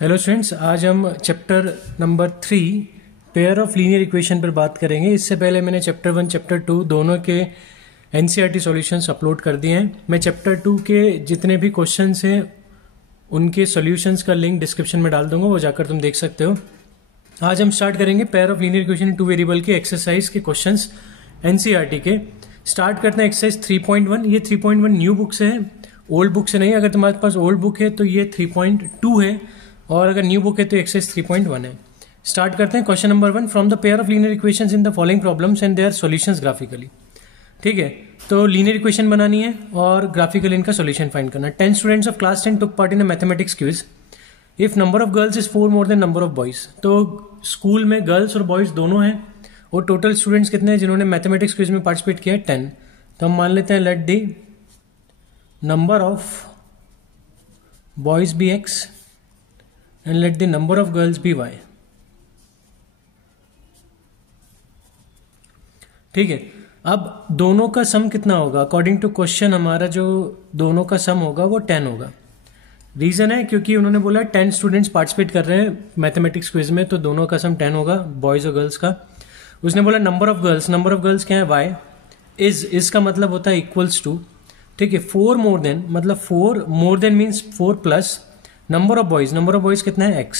Hello students, आज हम chapter number 3 pair of linear equation पर बात करेंगे। इससे पहले मैंने चैप्टर 1 चैप्टर 2 दोनों के एनसीईआरटी सॉल्यूशंस अपलोड कर दिए हैं। मैं चैप्टर 2 के जितने भी क्वेश्चंस हैं उनके सॉल्यूशंस का लिंक डिस्क्रिप्शन में डाल दूंगा, वो जाकर तुम देख सकते हो। आज हम स्टार्ट करेंगे pair of linear equation in two variable के एक्सरसाइज के क्वेश्चंस एनसीईआरटी के। स्टार्ट करते हैं एक्सरसाइज 3.1। ये 3.1 न्यू बुक से है, ओल्ड बुक से नहीं। अगर तुम्हारे पास ओल्ड बुक है तो ये 3.2 है, और अगर न्यू बुक है तो एक्सरसाइज 3.1 है। स्टार्ट करते हैं question number 1। From the pair of linear equations in the following problems and their solutions graphically. ठीक है, तो लीनियर इक्वेशन बनानी है और ग्राफिकली इनका सॉल्यूशन फाइंड करना है। 10 students of class 10 took part in a mathematics quiz. If number of girls is 4 more then number of boys. तो स्कूल में गर्ल्स और बॉयज दोनों हैं, और टोटल स्टूडेंट्स कितने हैं जिन्होंने मैथमेटिक्स क्विज में पार्टिसिपेट किया है? 10। तो हम मान लेते हैं let the number of boys be x and let the number of girls be y। ठीक है, अब दोनों का सम कितना होगा? अकॉर्डिंग टू क्वेश्चन हमारा जो दोनों का सम होगा वो 10 होगा। रीजन है क्योंकि उन्होंने बोला 10 स्टूडेंट्स पार्टिसिपेट कर रहे हैं मैथमेटिक्स क्विज में, तो दोनों का सम 10 होगा, बॉयज और गर्ल्स का। उसने बोला नंबर ऑफ गर्ल्स क्या है? y। इज का मतलब होता है इक्वल्स टू। ठीक है, 4 मोर देन मतलब 4 more than means 4 plus number of boys कितना है? x।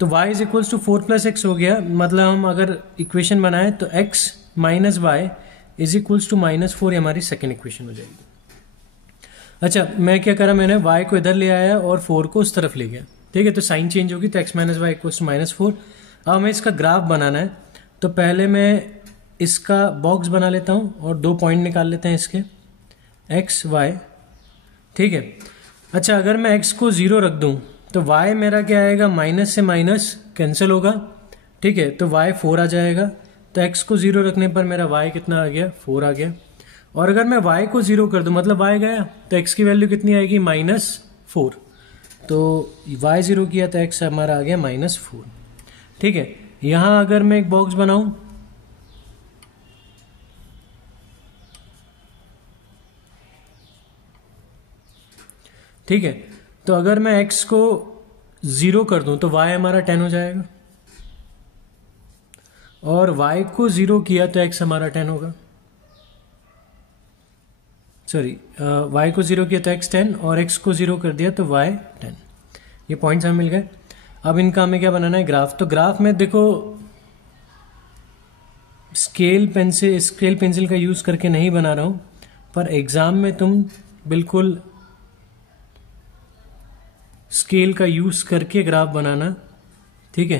तो y is equals to 4 plus X हो गया। मतलब हम अगर इक्वेशन बनाए तो x minus Y is equals to -4, ये हमारी सेकेंड इक्वेशन हो जाएगी। अच्छा, मैं क्या करा, मैंने y को इधर ले आया और 4 को उस तरफ ले गया। ठीक है, तो साइन चेंज होगी, तो x minus Y equals to -4। अब हमें इसका ग्राफ बनाना है, तो पहले मैं इसका बॉक्स बना लेता हूं और 2 पॉइंट निकाल लेते हैं इसके, x y। ठीक है, अच्छा अगर मैं x को 0 रख दूं तो y मेरा क्या आएगा? माइनस से माइनस कैंसिल होगा। ठीक है, तो y 4 आ जाएगा। तो x को 0 रखने पर मेरा y कितना आ गया? 4 आ गया। और अगर मैं y को 0 कर दूं मतलब y गया, तो x की वैल्यू कितनी आएगी? -4। तो y 0 किया तो x हमारा आ गया -4। ठीक है, यहां अगर मैं एक बॉक्स बनाऊं, ठीक है, तो अगर मैं x को 0 कर दूं तो y हमारा 10 हो जाएगा, और y को 0 किया तो x हमारा 10 होगा। सॉरी, y को 0 किया तो x 10 और x को 0 कर दिया तो y 10। ये पॉइंट्स हमें मिल गए। अब इनका हमें क्या बनाना है? ग्राफ। तो ग्राफ में देखो, स्केल पेंसिल का यूज करके नहीं बना रहा हूं, पर एग्जाम में तुम बिल्कुल स्केल का यूज करके ग्राफ बनाना। ठीक है,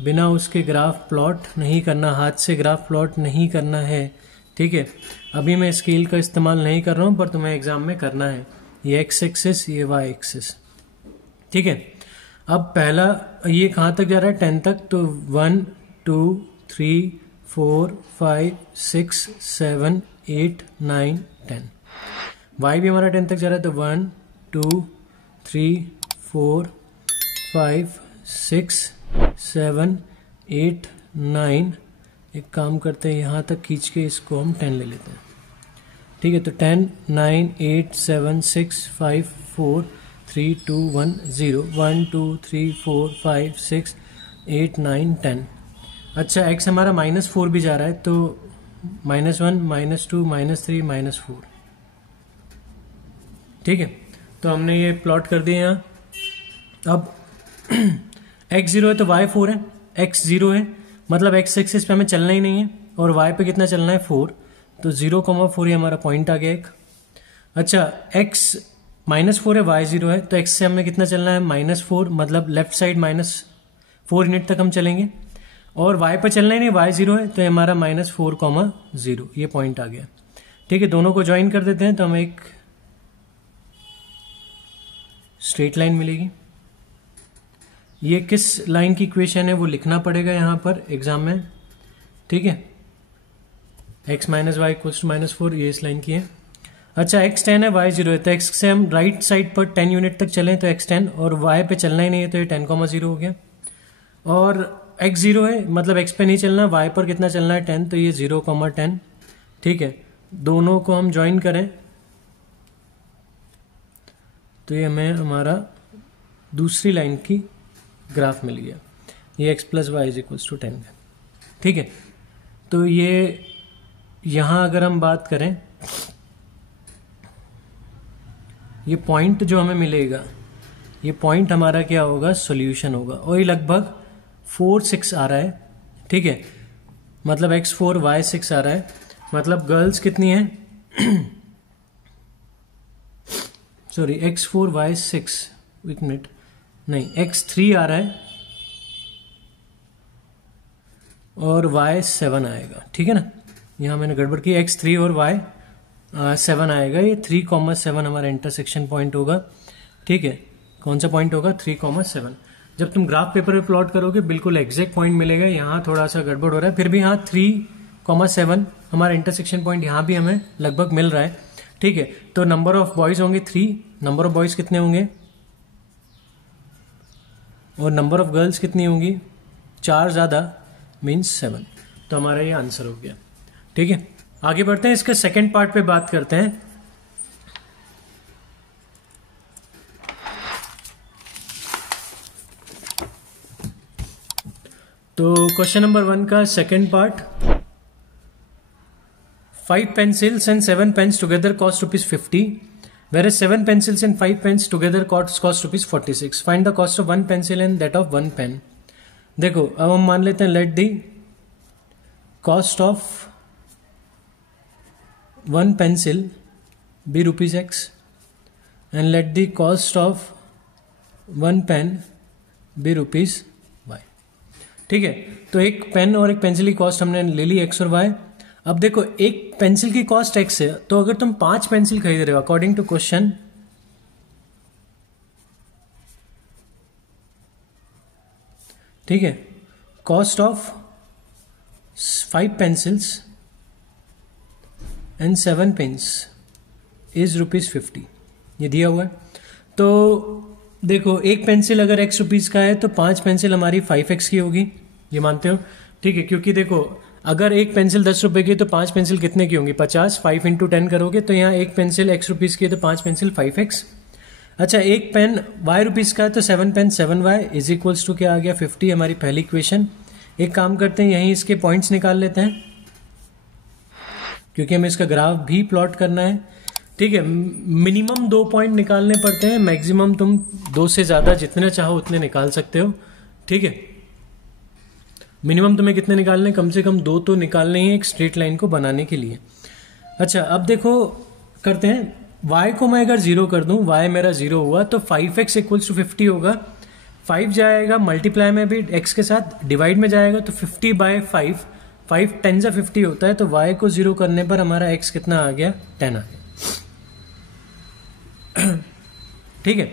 बिना उसके ग्राफ प्लॉट नहीं करना, हाथ से ग्राफ प्लॉट नहीं करना है। ठीक है, अभी मैं स्केल का इस्तेमाल नहीं कर रहा हूं, पर तुम्हें एग्जाम में करना है। ये x एक्सिस, ये y एक्सिस। ठीक है, अब पहला ये कहां तक जा रहा है? 10 तक। तो 1 2 3 4 5 6 7 8 9 10। y भी हमारा 10 तक जा रहा है, तो 1 2 3 4 5 6 7 8 9। एक काम करते हैं, यहाँ तक खींच के इसको हम 10 ले लेते हैं। ठीक है, तो 10 9 8 7 6 5 4 3 2 1 0 1 2 3 4 5 6 8 9 10। अच्छा, x हमारा -4 भी जा रहा है, तो -1 -2 -3 -4। ठीक है, तो हमने ये प्लॉट कर दिया यहाँ। अब x 0 है तो y 4 है, x 0 है मतलब x एक्सिस पे हमें चलना ही नहीं है, और y पे कितना चलना है? 4। तो 0,4 ये हमारा पॉइंट आ गया एक। अच्छा, x -4 है, y 0 है, तो x से हमें कितना चलना है? -4, मतलब लेफ्ट साइड -4 यूनिट तक हम चलेंगे, और y पे चलना ही नहीं, y 0 है, तो ये हमारा -4,0 ये पॉइंट आ गया। ठीक है, दोनों को ज्वाइन कर देते हैं तो हमें एक स्ट्रेट लाइन मिलेगी। ये किस लाइन की इक्वेशन है वो लिखना पड़ेगा यहाँ पर एग्जाम में। ठीक है, x minus Y equals to -4, ये इस लाइन की है। अच्छा, x 10 है, y 0 है, तो x से हम राइट साइड पर 10 यूनिट तक चलें तो x 10, और y पे चलना ही नहीं है तो ये 10,0 हो गया। और x 0 है मतलब x पे नहीं चलना, y पर कितना चलना है? 10, तो ये 0,10। ठीक है, दोनों को हम ज्वाइन करें तो ये हमें हमारा दूसरी लाइन की ग्राफ मिल गया, ये x plus Y is equals to 10 है। ठीक है, तो ये यहाँ अगर हम बात करें, ये पॉइंट जो हमें मिलेगा, ये पॉइंट हमारा क्या होगा, सॉल्यूशन होगा, और ये लगभग 4 6 आ रहा है। ठीक है, मतलब x4 y6 आ रहा है, मतलब गर्ल्स कितनी है सॉरी x4 y6, एक मिनट, नहीं x3 आ रहा है और y7 आएगा। ठीक है ना, यहाँ मैंने गड़बड़ की, x3 और y7 आएगा, ये 3,7 हमारा इंटरसेक्शन पॉइंट होगा। ठीक है, कौन सा पॉइंट होगा, 3,7। जब तुम ग्राफ पेपर पे प्लॉट करोगे बिल्कुल एग्जैक्ट पॉइंट मिलेगा, यहाँ थोड़ा सा गड़बड़ हो रहा है, फिर भी यहाँ 3,7 हमारा इंटरसेक्शन पॉइंट यहाँ भी हमें लगभग मिल रहा है। ठीक है, तो नंबर ऑफ बॉयज होंगे 3, नंबर ऑफ बॉयज कितने होंगे, और नंबर ऑफ गर्ल्स कितनी होंगी, 4 ज्यादा मीन्स 7। तो हमारा ये आंसर हो गया। ठीक है, आगे बढ़ते हैं, इसके सेकेंड पार्ट पे बात करते हैं। तो क्वेश्चन नंबर 1 का second part, 5 pencils and 7 pens together cost ₹50, whereas 7 pencils and 5 pens together cost ₹46. Find the cost of 1 pencil and that of 1 pen. देखो, अब हम मान लेते हैं let the cost of 1 pencil be ₹X and let the cost of 1 pen be ₹Y. ठीक है, तो एक पेन और एक पेंसिल की कॉस्ट हमने ले ली x और y। अब देखो, एक पेंसिल की कॉस्ट x है, तो अगर तुम 5 पेंसिल खरीद रहे हो अकॉर्डिंग टू क्वेश्चन, ठीक है, cost of 5 pencils and 7 pens is ₹50, ये दिया हुआ है। तो देखो, एक पेंसिल अगर ₹X का है तो 5 पेंसिल हमारी 5x की होगी, ये मानते हो। ठीक है, क्योंकि देखो अगर एक पेंसिल 10 रुपए की तो 5 पेंसिल कितने की होंगी, 50, 5 × 10 करोगे तो यहाँ एक पेंसिल ₹X की है तो 5 पेंसिल 5x। अच्छा, एक पेन Y का है तो 7 pen 7y is equals to क्या आ गया, 50, हमारी पहली इक्वेशन। एक काम करते हैं, यहीं इसके पॉइंट्स निकाल लेते हैं क्योंकि हमें इसका ग्राफ भी प्लॉट करना है। ठीक है, मिनिमम 2 पॉइंट निकालने पड़ते हैं, मैक्सिमम तुम 2 से ज्यादा जितने चाहो उतने निकाल सकते हो। ठीक है, मिनिमम तुम्हें कितने निकालने, कम से कम 2 तो निकालने ही एक स्ट्रेट लाइन को बनाने के लिए। अच्छा, अब देखो करते हैं, y को मैं अगर 0 कर दूं, y मेरा 0 हुआ तो 5x इक्वल्स टू 50 होगा। 5 जाएगा मल्टीप्लाई में भी x के साथ, डिवाइड में जाएगा तो 50/5, 5 10 जा 50 होता है, तो y को 0 करने पर हमारा x कितना आ गया, 10 आ गया। ठीक है,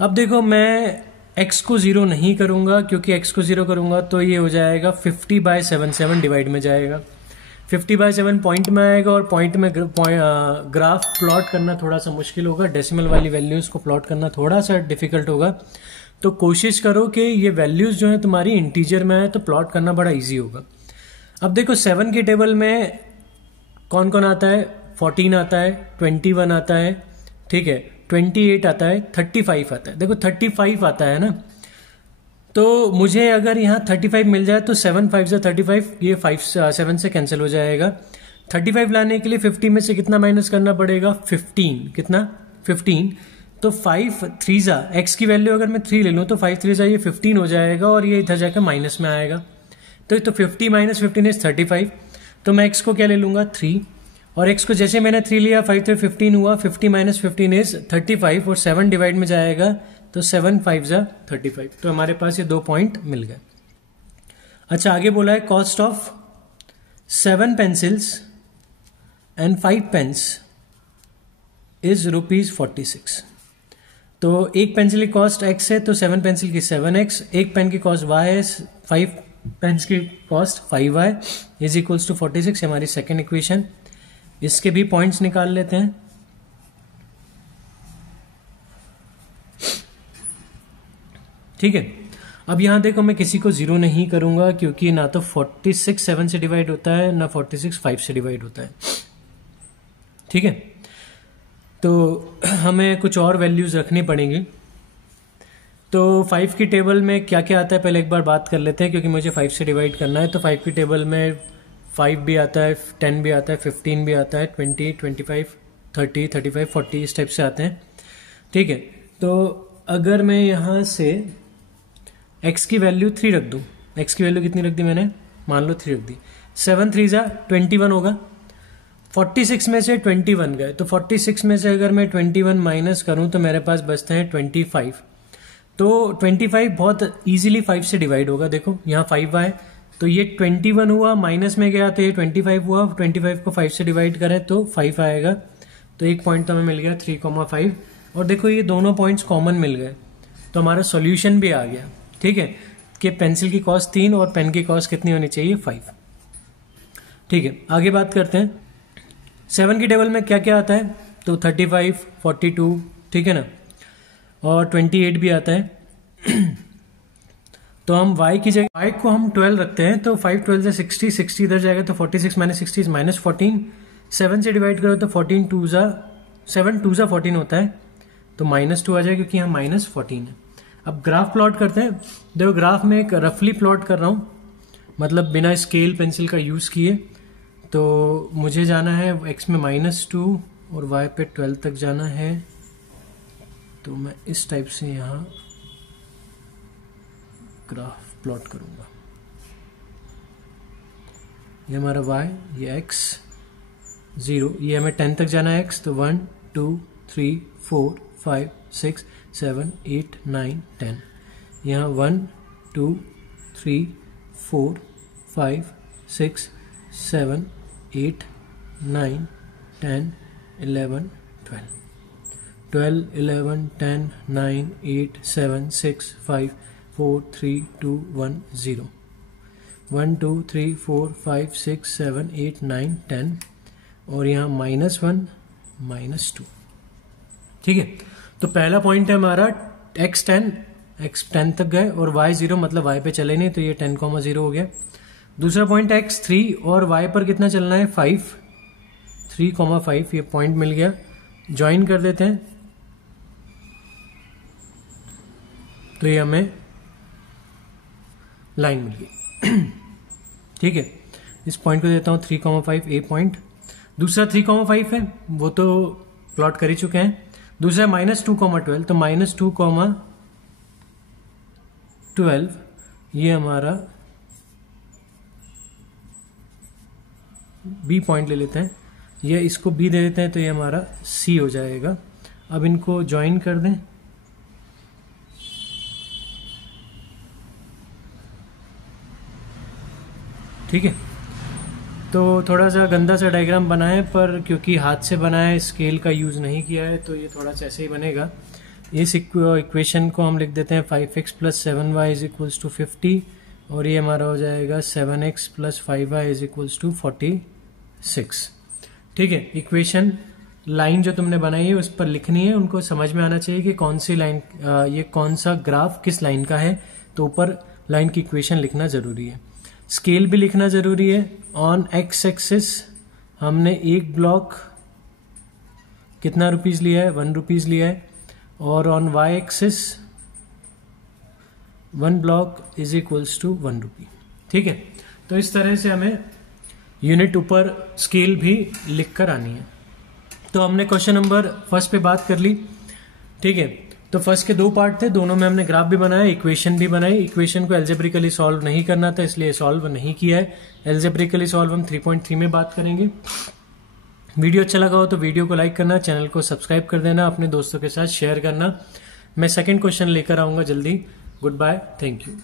अब देखो मैं x को 0 नहीं करूंगा, क्योंकि x को 0 करूंगा तो ये हो जाएगा 50/7, 7 डिवाइड में जाएगा, 50/7 पॉइंट में आएगा, और पॉइंट में ग्राफ प्लॉट करना थोड़ा सा मुश्किल होगा, डेसिमल वाली वैल्यूज को प्लॉट करना थोड़ा सा डिफिकल्ट होगा। तो कोशिश करो कि ये वैल्यूज जो है तुम्हारी इंटीजर में आए तो प्लॉट करना बड़ा इजी होगा। अब देखो 7 के टेबल में कौन कौन आता है, 14 आता है, 21 आता है, ठीक है, 28 आता है, 35 आता है। देखो 35 आता है ना, तो मुझे अगर यहाँ 35 मिल जाए तो 7 5 से 35, ये 7 से कैंसिल हो जाएगा। 35 लाने के लिए 50 में से कितना माइनस करना पड़ेगा, 15, कितना 15, तो 5 3 जा, x की वैल्यू अगर मैं 3 ले लूँ तो 5 3 जा ये 15 हो जाएगा, और ये इधर जाकर माइनस में आएगा। तो 50 - 15 इज 35, तो मैं x को क्या ले लूंगा, 3, और x को जैसे मैंने 3 लिया 5 3 15 हुआ, 50 - 15 इज 35, और 7 डिवाइड में जाएगा तो 7 5 जा 35, तो हमारे पास ये 2 पॉइंट मिल गए। अच्छा, आगे बोला है cost of 7 pencils and 5 pens is ₹46। तो एक पेंसिल की कॉस्ट x है तो 7 पेंसिल की 7x, एक पेन की कॉस्ट y है, 5 पेन्स की cost 5y is equals to 46, हमारी सेकेंड इक्वेशन। इसके भी पॉइंट्स निकाल लेते हैं। ठीक है, अब यहां देखो मैं किसी को 0 नहीं करूंगा, क्योंकि ना तो 46 7 से डिवाइड होता है, ना 46 5 से डिवाइड होता है। ठीक है, तो हमें कुछ और वैल्यूज रखनी पड़ेंगी। तो 5 की टेबल में क्या क्या आता है पहले एक बार बात कर लेते हैं, क्योंकि मुझे 5 से डिवाइड करना है। तो 5 की टेबल में 5 भी आता है, 10 भी आता है, 15 भी आता है, 20, 25, 30, 35, 40 इस टाइप से आते हैं। ठीक है, तो अगर मैं यहाँ से x की वैल्यू 3 रख दूँ, x की वैल्यू कितनी रख दी मैंने, मान लो 3 रख दी, 7 3 जा 21 होगा। 46 में से 21 गए, तो 46 में से अगर मैं 21 माइनस करूं तो मेरे पास बचते हैं 25। तो 25 बहुत इजीली 5 से डिवाइड होगा। देखो यहाँ 5 आए तो ये 21 हुआ, माइनस में गया तो ये 25 हुआ, 25 को 5 से डिवाइड करें तो 5 आएगा। तो एक पॉइंट तो हमें मिल गया 3,5। और देखो ये दोनों पॉइंट्स कॉमन मिल गए, तो हमारा सॉल्यूशन भी आ गया। ठीक है, कि पेंसिल की कॉस्ट 3 और पेन की कॉस्ट कितनी होनी चाहिए, 5। ठीक है, आगे बात करते हैं। 7 की टेबल में क्या क्या आता है, तो 35, 42, ठीक है ना, और 28 भी आता है। तो हम y की जगह y को हम 12 रखते हैं, तो 5 12 से 60, 60 इधर जाएगा तो 46 माइनस 60 इज माइनस 14। 7 से डिवाइड करो तो 14 2 जा 7 2 जा 14 होता है, तो -2 आ जाएगा क्योंकि यहाँ -14 है। अब ग्राफ प्लॉट करते हैं। देखो ग्राफ में एक रफली प्लॉट कर रहा हूँ, मतलब बिना स्केल पेंसिल का यूज किए। तो मुझे जाना है x में -2 और y पे 12 तक जाना है। तो मैं इस टाइप से यहाँ ग्राफ प्लॉट करूंगा। ये हमारा y, ये x 0, ये हमें 10 तक जाना है x, तो 1 2 3 4 5 6 7 8 9 10। यहाँ 1 2 3 4 5 6 7 8 9 10 11 12 12 11 10 9 8 7 6 5 4 3 2 1 0 1 2 3 4 5 6 7 8 9 10 और यहाँ -1 -2। ठीक है, तो पहला पॉइंट है हमारा x 10 तक गए और y 0, मतलब y पे चले नहीं, तो ये 10,0 हो गया। दूसरा पॉइंट है x 3 और y पर कितना चलना है 5, 3,5, ये पॉइंट मिल गया। ज्वाइन कर देते हैं तो ये हमें लाइन मिल गई। ठीक है, इस पॉइंट को देता हूं 3,5 ए पॉइंट। दूसरा 3,5 है, वो तो प्लॉट कर ही चुके हैं। दूसरा -2,12, तो -2,12 ये हमारा बी पॉइंट ले लेते हैं, या इसको बी दे देते हैं, तो ये हमारा सी हो जाएगा। अब इनको ज्वाइन कर दें। ठीक है, तो थोड़ा सा गंदा सा डायग्राम बना है, पर क्योंकि हाथ से बना है, स्केल का यूज़ नहीं किया है, तो ये थोड़ा सा ऐसे ही बनेगा। इस इक्वेशन को हम लिख देते हैं 5x + 7y = 50, और ये हमारा हो जाएगा 7x + 5y = 46। ठीक है, इक्वेशन लाइन जो तुमने बनाई है उस पर लिखनी है, उनको समझ में आना चाहिए कि कौन सी लाइन, ये कौन सा ग्राफ किस लाइन का है, तो ऊपर लाइन की इक्वेशन लिखना जरूरी है। स्केल भी लिखना जरूरी है। ऑन x एक्सिस हमने एक ब्लॉक कितना रुपीज लिया है, 1 रुपीज लिया है, और ऑन y एक्सिस 1 ब्लॉक = 1 रुपी। ठीक है, तो इस तरह से हमें यूनिट ऊपर स्केल भी लिख कर आनी है। तो हमने क्वेश्चन नंबर फर्स्ट पे बात कर ली। ठीक है, तो फर्स्ट के 2 पार्ट थे, दोनों में हमने ग्राफ भी बनाया, इक्वेशन भी बनाई। इक्वेशन को एल्जेब्रिकली सॉल्व नहीं करना था, इसलिए सॉल्व नहीं किया है। एल्जेब्रिकली सॉल्व हम 3.3 में बात करेंगे। वीडियो अच्छा लगा हो तो वीडियो को लाइक करना, चैनल को सब्सक्राइब कर देना, अपने दोस्तों के साथ शेयर करना। मैं सेकंड क्वेश्चन लेकर आऊंगा जल्दी। Good bye, thank you.